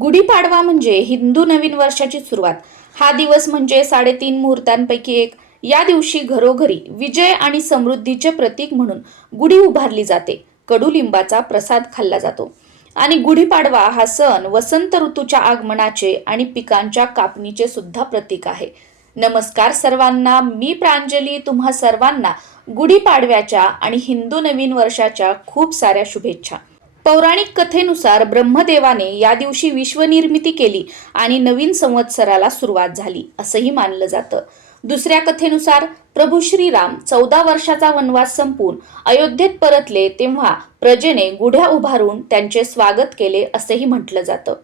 गुढीपाडवा म्हणजे हिंदू नवीन वर्षाची सुरुवात. हा दिवस म्हणजे 3.5 मुहूर्तांपैकी एक. या दिवशी घरोघरी विजय आणि समृद्धीचे प्रतीक म्हणून गुढी उभारली जाते. कडुलिंबाचा प्रसाद खाल्ला जातो. आणि गुढीपाडवा हा सण वसंत ऋतूच्या आगमनाचे आणि पिकांच्या कापणीचे सुद्धा प्रतीक आहे. नमस्कार सर्वांना, मी प्रांजली तुम्हा सर्वांना गुढीपाडव्याच्या आणि हिंदू नवीन वर्षाच्या खूप साऱ्या शुभेच्छा. पौराणिक कथेनुसार ब्रह्मदेवाने या दिवशी विश्वनिर्मिती केली आणि नवीन संवत्सराला सुरुवात झाली असंही मानलं जातं. दुसऱ्या कथेनुसार प्रभू श्रीराम 14 वर्षाचा वनवास संपवून अयोध्येत परतले तेव्हा प्रजेने गुढ्या उभारून त्यांचे स्वागत केले असेही म्हटलं जातं.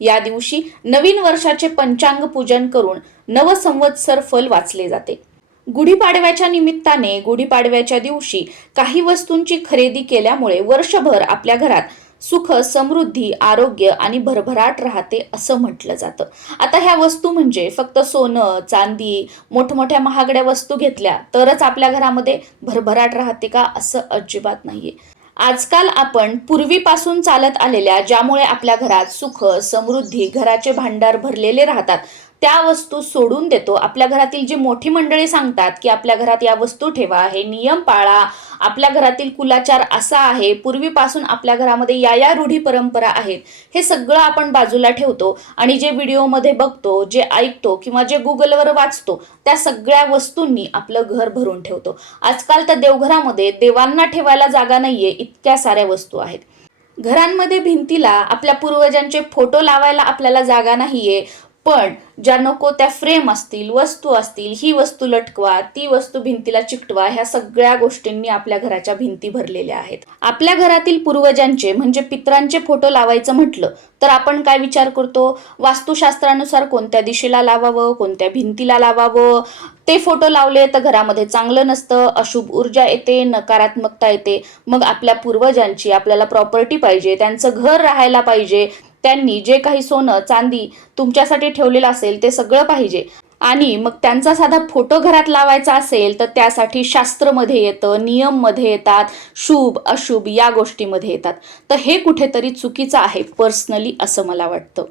या दिवशी नवीन वर्षाचे पंचांग पूजन करून नवसंवत्सर फल वाचले जाते. गुढीपाडव्याच्या निमित्ताने गुढीपाडव्याच्या दिवशी काही वस्तूंची खरेदी केल्यामुळे वर्षभर आपल्या घरात सुख, समृद्धी, आरोग्य आणि भरभराट राहते असं म्हटलं जातं. आता ह्या वस्तू म्हणजे फक्त सोनं, चांदी, मोठमोठ्या महागड्या वस्तू घेतल्या तरच आपल्या घरामध्ये भरभराट राहते का, असं अजिबात नाहीये. आजकाल आपण पूर्वीपासून चालत आलेल्या ज्यामुळे आपल्या घरात सुख, समृद्धी, घराचे भांडार भरलेले राहतात त्या वस्तू सोडून देतो. आपल्या घरातील जी मोठी मंडळी सांगतात की आपल्या घरात या वस्तू ठेवा, हे नियम पाळा, आपल्या घरातील कुलाचार असा आहे, पूर्वीपासून आपल्या घरामध्ये या रूढी परंपरा आहेत, हे सगळं आपण बाजूला ठेवतो आणि जे व्हिडिओमध्ये बघतो, जे ऐकतो किंवा जे गुगलवर वाचतो त्या सगळ्या वस्तूंनी आपलं घर भरून ठेवतो. आजकाल तर देवघरामध्ये देवांना ठेवायला जागा नाहीये, इतक्या साऱ्या वस्तू आहेत. घरांमध्ये भिंतीला आपल्या पूर्वजांचे फोटो लावायला आपल्याला जागा नाहीये, पण ज्या नको त्या फ्रेम असतील, वस्तू असतील, ही वस्तू लटकवा, ती वस्तू भिंतीला चिकटवा, ह्या सगळ्या गोष्टींनी आपल्या घराच्या भिंती भरलेल्या आहेत. आपल्या घरातील पूर्वजांचे म्हणजे पितरांचे फोटो लावायचं म्हटलं तर आपण काय विचार करतो? वास्तुशास्त्रानुसार कोणत्या दिशेला लावावं, कोणत्या भिंतीला लावावं. ते फोटो लावले तर घरामध्ये चांगलं नसतं, अशुभ ऊर्जा येते, नकारात्मकता येते. मग आपल्या पूर्वजांची आपल्याला प्रॉपर्टी पाहिजे, त्यांचं घर राहायला पाहिजे, त्यांनी जे काही सोनं, चांदी तुमच्यासाठी ठेवलेलं असेल ते सगळं पाहिजे. आणि मग त्यांचा साधा फोटो घरात लावायचा असेल तर त्यासाठी शास्त्रमध्ये येतं, नियममध्ये येतात, शुभ अशुभ या गोष्टीमध्ये येतात. तर हे कुठेतरी चुकीचं आहे पर्सनली, असं मला वाटतं.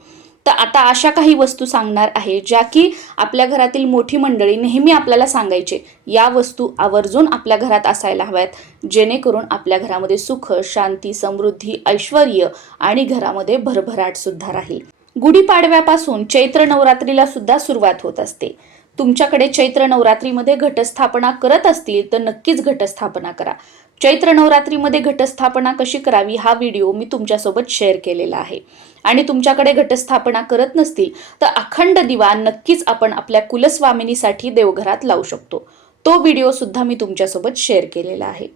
तर आता अशा काही वस्तू सांगणार आहे ज्या की आपल्या घरातील मोठी मंडळी नेहमी आपल्याला सांगायचे, या वस्तू आवर्जून आपल्या घरात असायला हव्यात, जेणेकरून आपल्या घरामध्ये सुख, शांती, समृद्धी, ऐश्वर्य आणि घरामध्ये भरभराट सुद्धा राहील. गुढीपाडव्यापासून चैत्र नवरात्रीला सुद्धा सुरुवात होत असते. तुमच्याकडे चैत्र नवरात्रीमध्ये घटस्थापना करत असतील तर नक्कीच घटस्थापना करा. चैत्र नवरात्रीमध्ये घटस्थापना कशी करावी हा व्हिडिओ मी तुमच्यासोबत शेअर केलेला आहे. आणि तुमच्याकडे घटस्थापना करत नसतील तर अखंड दिवा नक्कीच आपण आपल्या कुलस्वामिनीसाठी देवघरात लावू शकतो. तो व्हिडिओ सुद्धा मी तुमच्यासोबत शेअर केलेला आहे.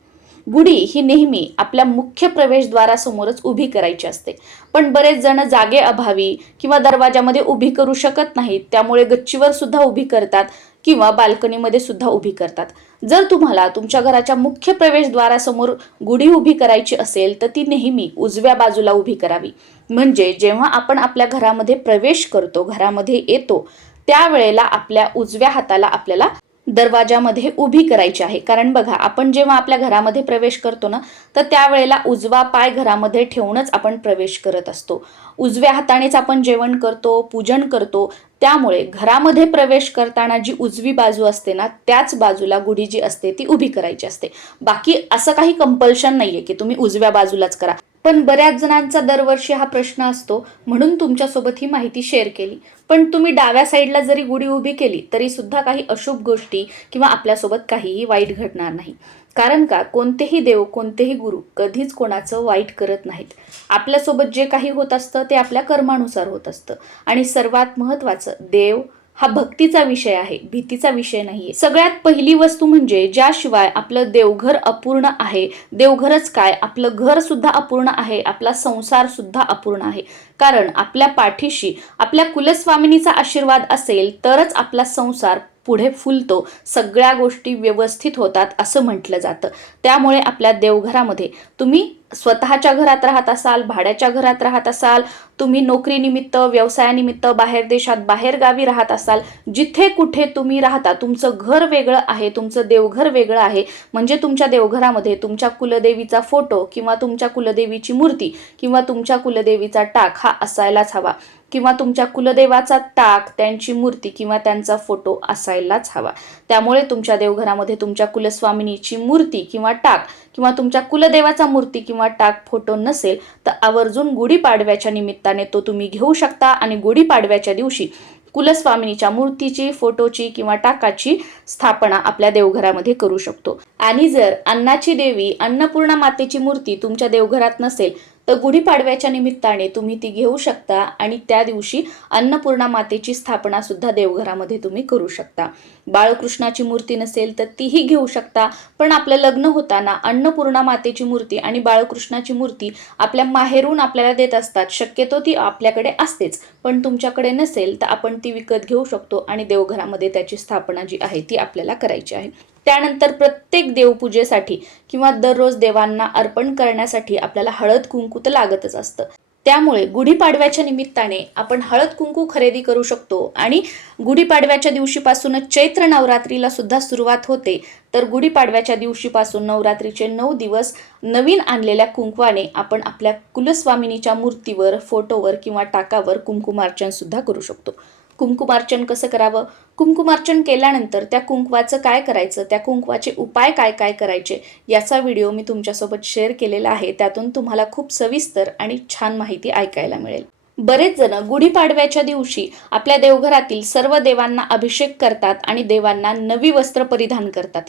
गुढी ही नेहमी आपल्या मुख्य प्रवेशद्वारासमोरच उभी करायची असते, पण बरेच जण जागे अभावी किंवा दरवाजामध्ये उभी करू शकत नाहीत, त्यामुळे गच्चीवर सुद्धा उभी करतात किंवा बाल्कनीमध्ये सुद्धा उभी करतात. जर तुम्हाला तुमच्या घराच्या मुख्य प्रवेशद्वारासमोर गुढी उभी करायची असेल तर ती नेहमी उजव्या बाजूला उभी करावी. म्हणजे जेव्हा आपण आपल्या घरामध्ये प्रवेश करतो, घरामध्ये येतो, त्यावेळेला आपल्या उजव्या हाताला आपल्याला दरवाजामध्ये उभी करायची आहे. कारण बघा, आपण जेव्हा आपल्या घरामध्ये प्रवेश करतो ना, तर त्यावेळेला उजवा पाय घरामध्ये ठेवूनच आपण प्रवेश करत असतो. उजव्या हातानेच आपण जेवण करतो, पूजन करतो. त्यामुळे घरामध्ये प्रवेश करताना जी उजवी बाजू असते ना, त्याच बाजूला गुढी जी असते ती उभी करायची असते. बाकी असं काही कंपल्शन नाहीये की तुम्ही उजव्या बाजूलाच करा. पण बऱ्याच जणांचा दरवर्षी हा प्रश्न असतो, म्हणून तुमच्यासोबत ही माहिती शेअर केली. पण तुम्ही डाव्या साईडला जरी गुढी उभी केली तरी सुद्धा काही अशुभ गोष्टी किंवा आपल्यासोबत काहीही वाईट घडणार नाही. कारण का, कोणतेही देव, कोणतेही गुरु कधीच कोणाचं वाईट करत नाहीत. आपल्यासोबत जे काही होत असतं ते आपल्या कर्मानुसार होत असतं. आणि सर्वात महत्त्वाचं, देव हा भक्तीचा विषय आहे, भीतीचा विषय नाहीये. सगळ्यात पहिली वस्तू म्हणजे ज्याशिवाय आपलं देवघर अपूर्ण आहे, देवघरच काय, आपलं घर सुद्धा अपूर्ण आहे, आपला संसार सुद्धा अपूर्ण आहे. कारण आपल्या पाठीशी आपल्या कुलस्वामिनीचा आशीर्वाद असेल तरच आपला संसार पुढे फुलतो, सगळ्या गोष्टी व्यवस्थित होतात असं म्हटलं जातं. त्यामुळे आपल्या देवघरामध्ये तुम्ही स्वतःच्या घरात राहत असाल, भाड्याच्या घरात राहत असाल, तुम्ही नोकरीनिमित्त, व्यवसायानिमित्त बाहेर देशात, बाहेर गावी राहत असाल, जिथे कुठे तुम्ही राहता, तुमचं घर वेगळं आहे, तुमचं देवघर वेगळं आहे, म्हणजे तुमच्या देवघरामध्ये तुमच्या कुलदेवीचा फोटो किंवा तुमच्या कुलदेवीची मूर्ती किंवा तुमच्या कुलदेवीचा टाक हा असायलाच हवा, किंवा तुमच्या कुलदेवाचा टाक, त्यांची मूर्ती किंवा त्यांचा फोटो असायलाच हवा. त्यामुळे तुमच्या देवघरामध्ये तुमच्या कुलस्वामिनीची मूर्ती किंवा टाक किंवा तुमच्या कुलदेवाचा मूर्ती किंवा टाक फोटो नसेल तर आवर्जून गुढीपाडव्याच्या निमित्ताने तो तुम्ही घेऊ शकता आणि गुढीपाडव्याच्या दिवशी कुलस्वामिनीच्या मूर्तीची, फोटोची किंवा टाकाची स्थापना आपल्या देवघरामध्ये करू शकतो. आणि जर अन्नाची देवी अन्नपूर्णा मातेची मूर्ती तुमच्या देवघरात नसेल तर गुढीपाडव्याच्या निमित्ताने तुम्ही ती घेऊ शकता आणि त्या दिवशी अन्नपूर्णा मातेची स्थापना सुद्धा देवघरामध्ये तुम्ही करू शकता. बाळकृष्णाची मूर्ती नसेल तर तीही घेऊ शकता, पण आपलं लग्न होताना अन्नपूर्णा मातेची मूर्ती आणि बाळकृष्णाची मूर्ती आपल्या माहेरून आपल्याला देत असतात, शक्यतो ती आपल्याकडे असतेच, पण तुमच्याकडे नसेल तर आपण ती विकत घेऊ शकतो आणि देवघरामध्ये त्याची स्थापना जी आहे ती आपल्याला करायची आहे. त्यानंतर प्रत्येक देवपूजेसाठी किंवा दररोज देवांना अर्पण करण्यासाठी आपल्याला हळद कुंकू तर लागतच असतं. त्यामुळे गुढीपाडव्याच्या निमित्ताने आपण हळद कुंकू खरेदी करू शकतो आणि गुढीपाडव्याच्या दिवशीपासूनच चैत्र नवरात्रीला सुद्धा सुरुवात होते. तर गुढीपाडव्याच्या दिवशीपासून नवरात्रीचे 9 दिवस नवीन आणलेल्या कुंकवाने आपण आपल्या कुलस्वामिनीच्या मूर्तीवर, फोटोवर किंवा टाकावर कुंकुमार्चन सुद्धा करू शकतो. कुंकुमार्चन कसं करावं, कुंकुमार्चन केल्यानंतर त्या कुंकवाचं काय करायचं, त्या कुंकवाचे उपाय काय काय करायचे याचा व्हिडिओ मी तुमच्यासोबत शेअर केलेला आहे. त्यातून तुम्हाला खूप सविस्तर आणि छान माहिती ऐकायला मिळेल. बरेच जण गुढीपाडव्याच्या दिवशी आपल्या देवघरातील सर्व देवांना अभिषेक करतात आणि देवांना नवी वस्त्र परिधान करतात.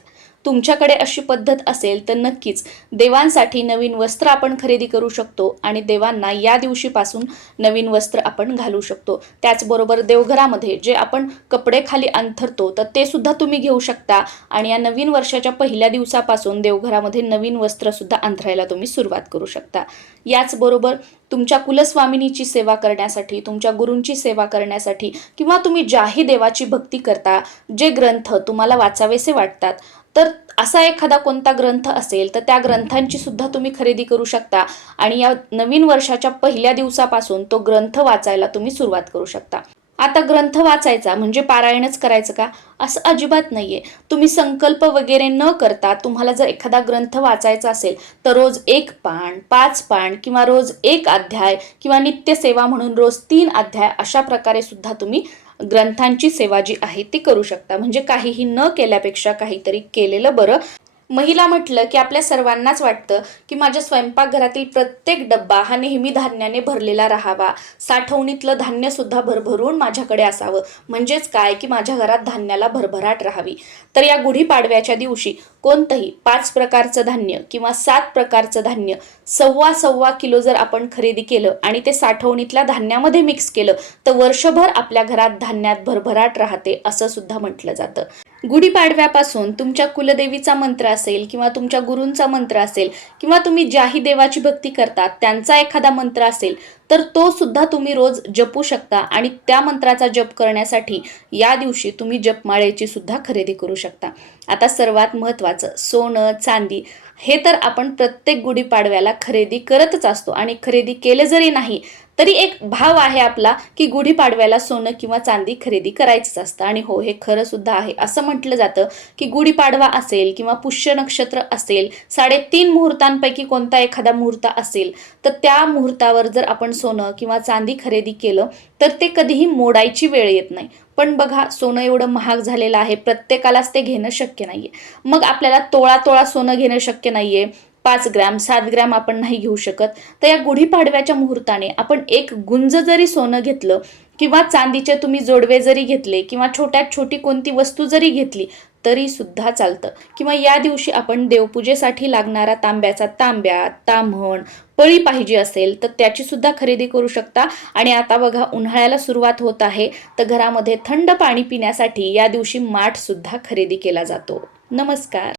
तुमच्याकडे अशी पद्धत असेल तर नक्कीच देवांसाठी नवीन वस्त्र आपण खरेदी करू शकतो आणि देवांना या दिवशीपासून नवीन वस्त्र आपण घालू शकतो. त्याचबरोबर देवघरामध्ये जे आपण कपडे खाली अंथरतो तर ते सुद्धा तुम्ही घेऊ शकता आणि या नवीन वर्षाच्या पहिल्या दिवसापासून देवघरामध्ये नवीन वस्त्र सुद्धा अंथरायला तुम्ही सुरुवात करू शकता. याचबरोबर तुमच्या कुलस्वामिनीची सेवा करण्यासाठी, तुमच्या गुरूंची सेवा करण्यासाठी किंवा तुम्ही ज्याही देवाची भक्ती करता, जे ग्रंथ तुम्हाला वाचावेसे वाटतात, तर असा एखादा कोणता ग्रंथ असेल तर त्या ग्रंथांची सुद्धा तुम्ही खरेदी करू शकता आणि या नवीन वर्षाच्या पहिल्या दिवसापासून तो ग्रंथ वाचायला तुम्ही सुरुवात करू शकता. आता ग्रंथ वाचायचा म्हणजे पारायणच करायचं का, असं अजिबात नाहीये. तुम्ही संकल्प वगैरे न करता तुम्हाला जर एखादा ग्रंथ वाचायचा असेल तर रोज 1 पान, 5 पान किंवा रोज 1 अध्याय किंवा नित्यसेवा म्हणून रोज 3 अध्याय अशा प्रकारे सुद्धा तुम्ही ग्रंथांची सेवा जी आहे ती करू शकता. म्हणजे काहीही न केल्यापेक्षा काहीतरी केलेलं बरं. महिला म्हटलं की आपल्या सर्वांनाच वाटतं की माझ्या स्वयंपाकघरातील प्रत्येक डब्बा हा नेहमी धान्याने भरलेला राहावा, साठवणीतलं धान्य सुद्धा भरभरून माझ्याकडे असावं, म्हणजेच काय की माझ्या घरात धान्याला भरभराट राहावी. तर या गुढीपाडव्याच्या दिवशी कोणतंही 5 प्रकारचं धान्य किंवा 7 प्रकारचं धान्य 1.25 किलो जर आपण खरेदी केलं आणि ते साठवणीतल्या धान्यामध्ये मिक्स केलं तर वर्षभर आपल्या घरात धान्यात भरभराट राहते असं सुद्धा म्हटलं जातं. गुढीपाडव्यापासून तुमच्या कुलदेवीचा मंत्र असेल किंवा तुमच्या गुरूंचा मंत्र असेल किंवा तुम्ही ज्याही देवाची भक्ती करतात त्यांचा एखादा मंत्र असेल तर तो सुद्धा तुम्ही रोज जपू शकता आणि त्या मंत्राचा जप करण्यासाठी या दिवशी तुम्ही जपमाळेची सुद्धा खरेदी करू शकता. आता सर्वात महत्त्वाचं, सोनं चांदी हे तर आपण प्रत्येक गुढीपाडव्याला खरेदी करतच असतो आणि खरेदी केले जरी नाही तरी एक भाव आहे आपला की गुढीपाडव्याला सोनं किंवा चांदी खरेदी करायचंच असतं. आणि हो, हे खरं सुद्धा आहे. असं म्हटलं जातं की गुढीपाडवा असेल किंवा पुष्य नक्षत्र असेल, 3.5 मुहूर्तांपैकी कोणता एखादा मुहूर्त असेल तर त्या मुहूर्तावर जर आपण सोनं किंवा चांदी खरेदी केलं तर ते कधीही मोडायची वेळ येत नाही. पण बघा, सोनं एवढं महाग झालेलं आहे, प्रत्येकालाच ते घेणं शक्य नाहीये. मग आपल्याला तोळा सोनं घेणं शक्य नाहीये, 5 ग्रॅम 7 ग्रॅम आपण नाही घेऊ शकत. तर या गुढीपाडव्याच्या मुहूर्ताने आपण 1 गुंज जरी सोनं घेतलं किंवा चांदीचे तुम्ही जोडवे जरी घेतले किंवा छोट्यात छोटी कोणती वस्तू जरी घेतली तरी सुद्धा चालतं. किंवा या दिवशी आपण देवपूजेसाठी लागणारा तांब्याचा तांब्या, ताम्हण, पळी पाहिजे असेल तर त्याची सुद्धा खरेदी करू शकता. आणि आता बघा, उन्हाळ्याला सुरुवात होत आहे तर घरामध्ये थंड पाणी पिण्यासाठी या दिवशी माठ सुद्धा खरेदी केला जातो. नमस्कार.